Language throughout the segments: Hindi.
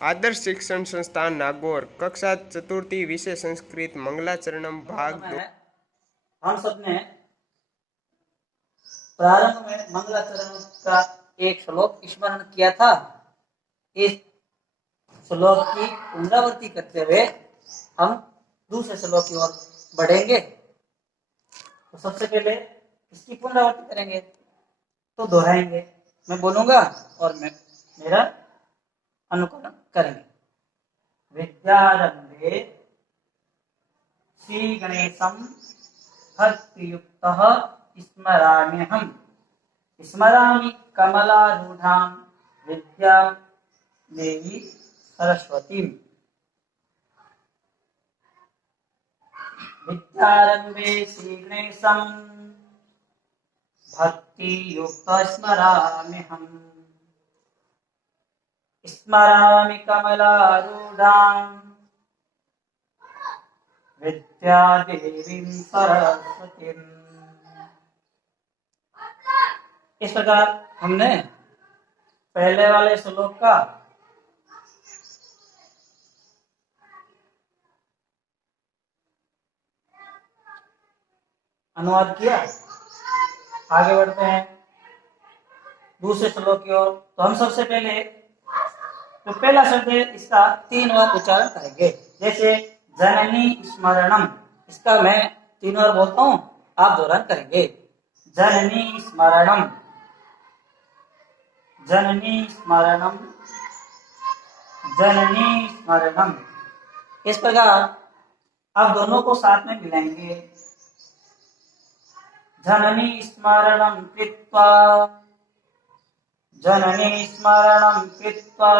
आदर्श शिक्षण संस्थान नागौर कक्षा चतुर्थी विषय संस्कृत मंगलाचरणम भाग दो। हम सबने प्रारंभ में मंगलाचरण का एक श्लोक स्मरण किया था। इस श्लोक की पुनरावृत्ति करते हुए हम दूसरे श्लोक की ओर बढ़ेंगे। तो सबसे पहले इसकी पुनरावृत्ति करेंगे, तो दोहराएंगे। मैं बोलूंगा और मेरा अनुकरण करेंगे। विद्यारंभे श्री गणेशम भक्तियुक्तः स्मराम्यहम् स्मरामि कमलारूढां विद्यां देवी सरस्वतीं। विद्यारंभे श्री गणेशम भक्तियुक्तः स्मराम्यहम् स्मरामि कमलारूढां विद्या देवीं सरस्वतीं। इस प्रकार हमने पहले वाले श्लोक का अनुवाद किया। आगे बढ़ते हैं दूसरे श्लोक की ओर। तो हम सबसे पहले तो पहला शब्द है, इसका 3 बार उच्चारण करेंगे। जैसे जननी स्मरणम, इसका मैं 3 बार बोलता हूं, आप दोहरान करेंगे। जननी स्मरणम, जननी स्मरणम, जननी स्मरणम। इस प्रकार आप दोनों को साथ में मिलाएंगे। जननी स्मरणम कृत्वा, जननी स्मरणम कृत्वा,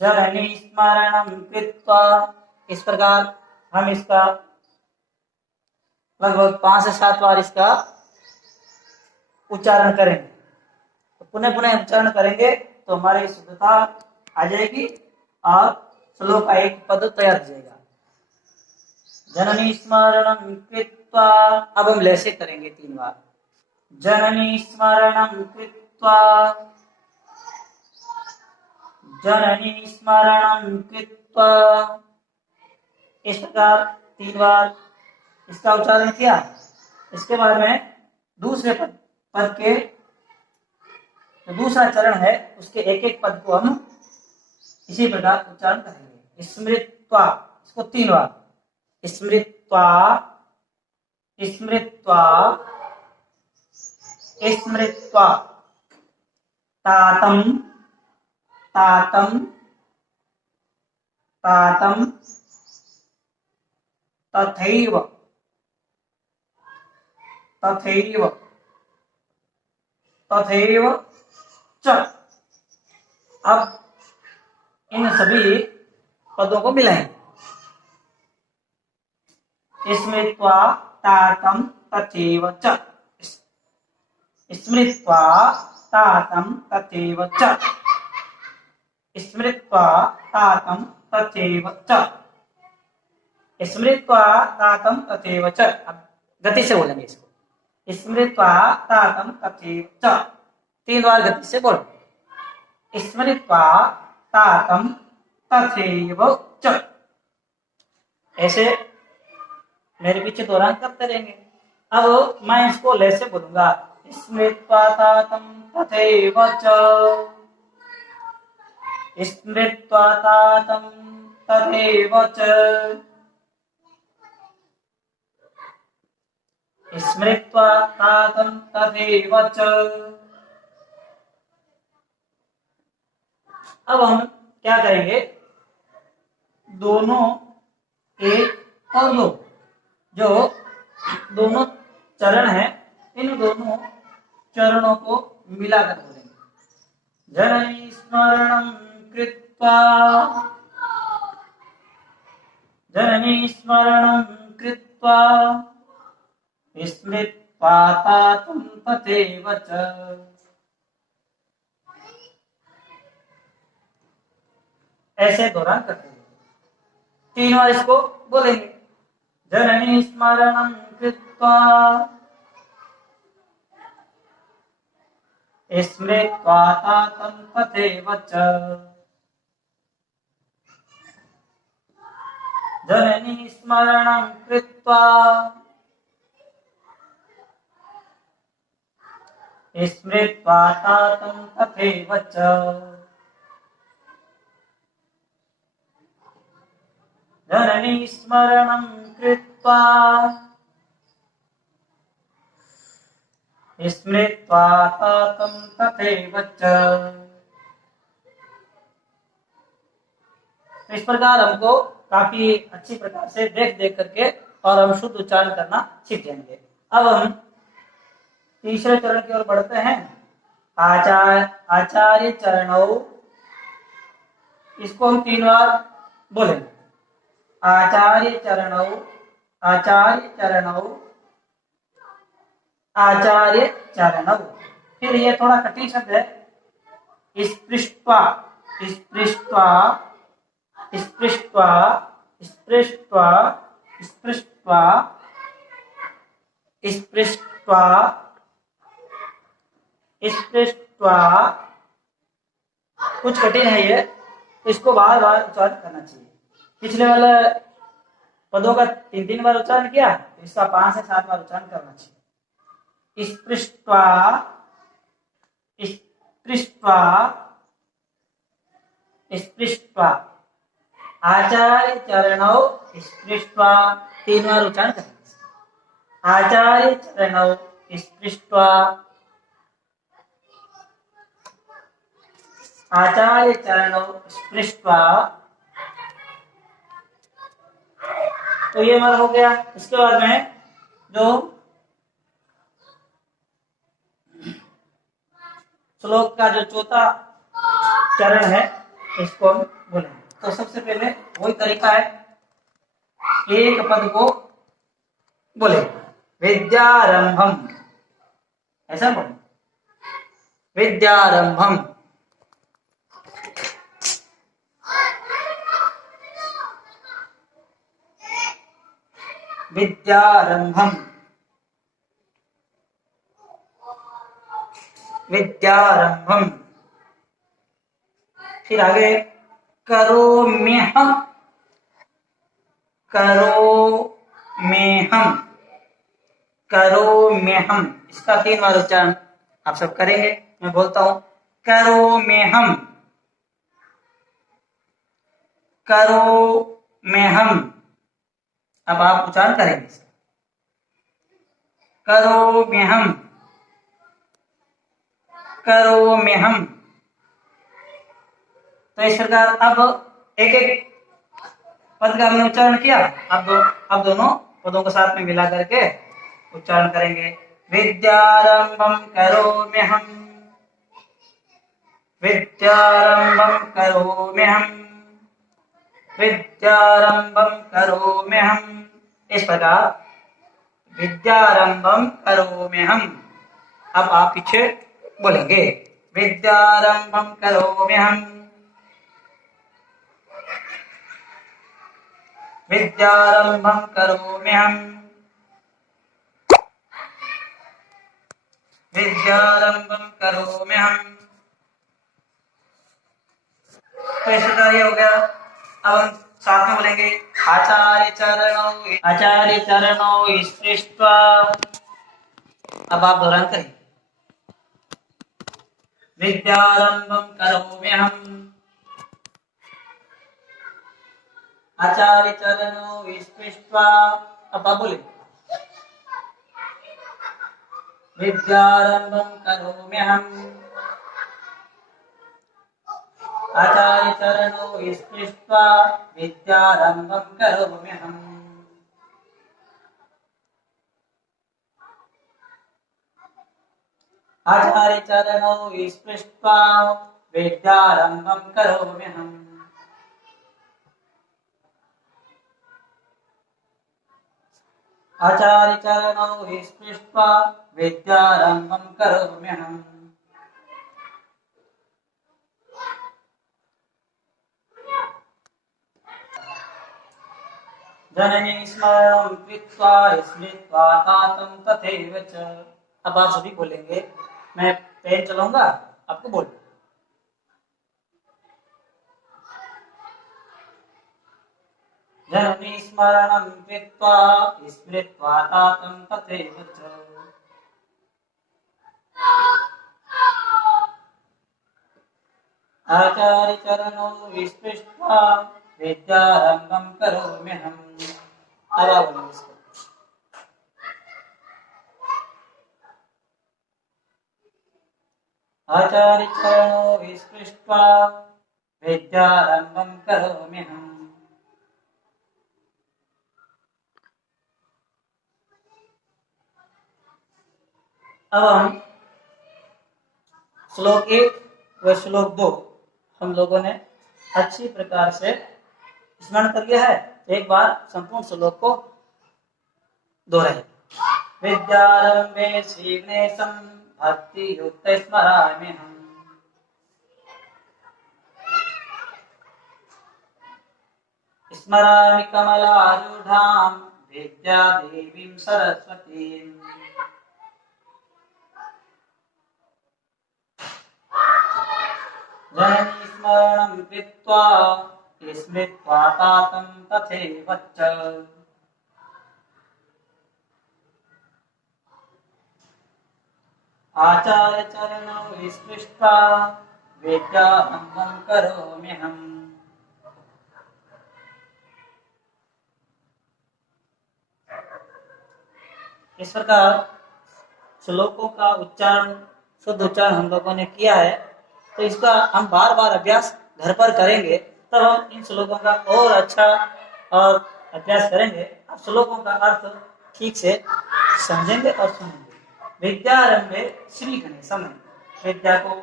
जननी स्मरणम कृत्वा। इस प्रकार हम इसका लगभग 5 से 7 बार इसका उच्चारण करेंगे। तो पुनः पुनः उच्चारण करेंगे तो हमारी शुद्धता आ जाएगी और श्लोक का एक पद तैयार हो जाएगा। जननी स्मरणम कृत्वा, अब हम लय से करेंगे 3 बार। जननी स्मरणम कृत्वा, जननी स्मरणम कृत्वा। इस प्रकार 3 बार इसका उच्चारण किया। इसके बाद में दूसरे पद के जो दूसरा चरण है उसके एक एक पद को हम इसी प्रकार उच्चारण करेंगे। स्मृत्वा, इसको 3 बार। स्मृत्वा, स्मृत्वा, स्मृत्वा। तातम, तातम, तातम, तथैव, तथैव, तथैव च। अब इन सभी पदों को मिलाएं। स्मृत्वा तातम तथैव च, स्मृत्वा तातम तथैव च, स्मृत्वा तातम तथैव च, स्मृत्वा तातम तथैव च। अब गति से बोलेंगे इसको। स्मृत्वा तातम तथैव च, 3 बार गति से बोलो। स्मृत्वा तातम तथैव च। ऐसे मेरे पीछे दोहरान करते रहेंगे। अब मैं इसको लय से बोलूंगा। स्मृत्वा तातम तथैव च, स्मृत्वा तातम तथैव च, स्मृत्वा तातम तथैव च। अब हम क्या करेंगे, दोनों 1 और 2 जो दोनों चरण हैं, इन दोनों चरणों को मिलाकर बोलेंगे। जननी स्मरणम कृत्वा, जननी स्मरणम कृत्वा, स्मृत्वा तातम तथैव च। ऐसे दौरान करते हैं। 3 बार इसको बोलेंगे। जननी स्मरणम कृत्वा, स्मृत्वा तातं तथैव च जननी स्मरणं कृत्वा स्मृत्वा तातं तथैव च जननी स्मरणं कृत्वा स्मृत्वा तातं तथैव च। इस प्रकार हमको काफी अच्छी प्रकार से देख देख करके और हम शुद्ध उच्चारण करना सीख जाएंगे। अब हम तीसरे चरण की ओर बढ़ते हैं। आचार्य चरणों, इसको हम 3 बार बोलेंगे। आचार्य चरणों, आचार्य चरणों, आचार्य चरणों। फिर ये थोड़ा कठिन शब्द है। स्पृष्ट्वा, स्पृष्ट्वा, स्पृष्ट्वा, स्पृष्ट्वा, स्पृष्ट्वा, स्पृष्ट्वा, स्पृष्ट्वा। कुछ कठिन है ये, इसको बार बार उच्चारण करना चाहिए। पिछले वाले पदों का 3-3 बार उच्चारण किया, इसका 5 से 7 बार उच्चारण करना चाहिए। स्पृष्ट्वा, स्पृष्ट्वा, स्पृष्ट्वा। आचार्य चरणों स्पृष्ट्वा, 3 बार उच्चारण करेंगे। आचार्य चरणों स्पृष्ट्वा, आचार्य चरणों स्पृष्ट्वा। तो ये हमारा हो गया। इसके बाद में जो श्लोक का जो चौथा चरण है, इसको हम बोलेंगे। तो सबसे पहले वही तरीका है, एक पद को बोले विद्यारंभम, ऐसा बोले विद्यारंभम, विद्यारंभम, विद्यारंभम। फिर आगे करोम्यहम्, करोम्यहम्, करोम्यहम्। इसका 3 बार उच्चारण आप सब करेंगे। मैं बोलता हूं करोम्यहम्, करोम्यहम्। अब आप उच्चारण करेंगे करोम्यहम्, करोम्यहम्। तो इस प्रकार अब एक एक पद का हमने उच्चारण किया। अब दोनों पदों को साथ में मिला करके उच्चारण करेंगे। विद्यारंभम करोम्यहम्, विद्यारंभम करोम्यहम्, विद्यारंभम करोम्यहम्। इस प्रकार विद्यारंभम करोम्यहम्। अब आप पीछे बोलेंगे विद्यारंभम करोम्यहम्, विद्यारंभम करोम्यहम्, विद्यारंभम करोम्यहम्। तो इस प्रकार ये हो गया। अब हम साथ में बोलेंगे आचार्य चरणों, आचार्य चरणों स्पृष्ट्वा। अब आप दोहरान करें विद्यारंभम करोम्यहम्, आचार्य चरणों स्पृष्ट्वा। अब आप बोले विद्यारंभम करोम्यहम्, आचार्य चरणों स्पृष्ट्वा, विद्यारंभम करोम्यहम्। आचार्य चरणों स्पृष्ट्वा, विद्यारंभम करोम्यहम्। आचार्य चरणों स्पृष्ट्वा, विद्यारंभम करोम्यहम्। जननी स्मरणं कृत्वा स्मृत्वा तातं तथैव च। अब आप सभी बोलेंगे मैं पेन चलाऊंगा, आपको बोल। जननी स्मरणं कृत्वा स्मृत्वा तातं तथैव च। आचार्य चरणों विस्पृष्ट्वा विद्यारंभं करोम्यहम्। अब आप बोलिए इसको। आचार्य चरणों विस्पृष्ट्वा विद्यारंभं करोम्यहम्। अब हम श्लोक 1 व श्लोक 2 हम लोगों ने अच्छी प्रकार से स्मरण कर लिया है। एक बार संपूर्ण श्लोक को दोहराइए। विद्यारंभे श्रीगणेशं भक्ति युक्त स्मराम्यहम्। स्मरामि कमलारूढां विद्या देवीं सरस्वतीम्। जननी स्मरणं कृत्वा स्मृत्वा तातं तथैव च। आचार्य चरणौ विस्पृष्ट्वा विद्यारंभं करोम्यहम्। इस प्रकार श्लोकों का उच्चारण, शुद्ध उच्चारण हम लोगों ने किया है, तो इसका हम बार बार अभ्यास घर पर करेंगे, तब हम इन श्लोकों का और अच्छा और अभ्यास करेंगे। अब श्लोकों का अर्थ ठीक से समझेंगे और सुनेंगे। विद्यारंभे श्री गणेशम, विद्या को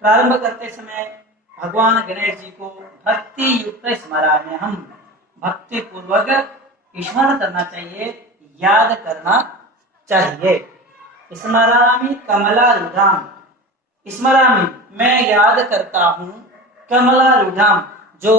प्रारंभ करते समय भगवान गणेश जी को भक्ति युक्त स्मराम्य, हम भक्ति पूर्वक स्मरण करना चाहिए, याद करना चाहिए। स्मरामि कमलारूढाम, स्मरामि मैं याद करता हूँ, कमलारूढाम जो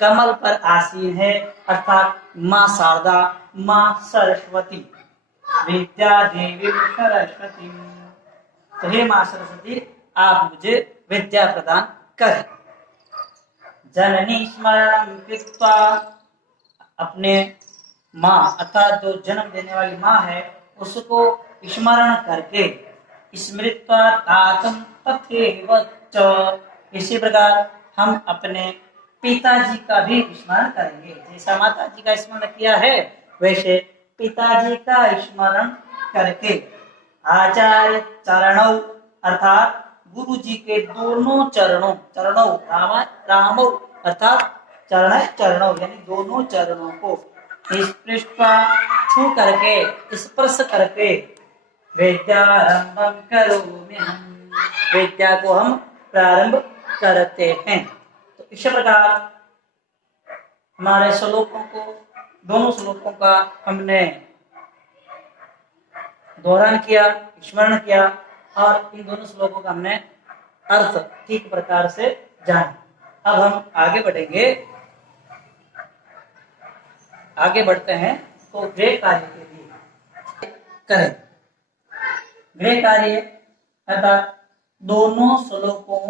कमल पर आसीन है, अर्थात माँ शारदा, माँ सरस्वती। विद्या देवी सरस्वती, तो हे माँ सरस्वती आप मुझे विद्या प्रदान करें। जननी स्मरणं कृत्वा, अपने माँ अर्थात जो जन्म देने वाली माँ है उसको स्मरण करके, स्मृत्वा तातं तथैव च, इसी प्रकार हम अपने पिताजी का भी स्मरण करेंगे। जैसा माता जी का स्मरण किया है वैसे पिताजी का स्मरण करके, आचार्य चरणों अर्थात गुरु जी के दोनों चरणों, चरणों रामो अर्थात चरणों यानी दोनों चरणों को स्पृष्टा छू करके, स्पर्श करके, विद्यारंभं करोम्यहम्, विद्या को हम प्रारंभ करते हैं। तो इस प्रकार हमारे श्लोकों को, दोनों श्लोकों का हमने दोहरान किया, स्मरण किया और इन दोनों श्लोकों का हमने अर्थ ठीक प्रकार से जाना। अब हम आगे बढ़ेंगे, आगे बढ़ते हैं तो गृह कार्य के लिए करें। गृह कार्य अर्थात दोनों श्लोकों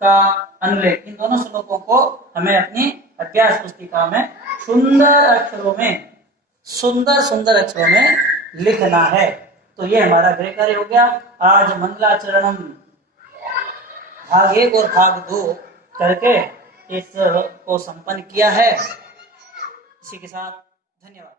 का अनुलेख, इन दोनों श्लोकों को हमें अपनी अभ्यास पुस्तिका में सुंदर सुंदर अक्षरों में लिखना है। तो ये हमारा गृह कार्य हो गया। आज मंगलाचरणम भाग 1 और भाग 2 करके इस को संपन्न किया है। इसी के साथ धन्यवाद।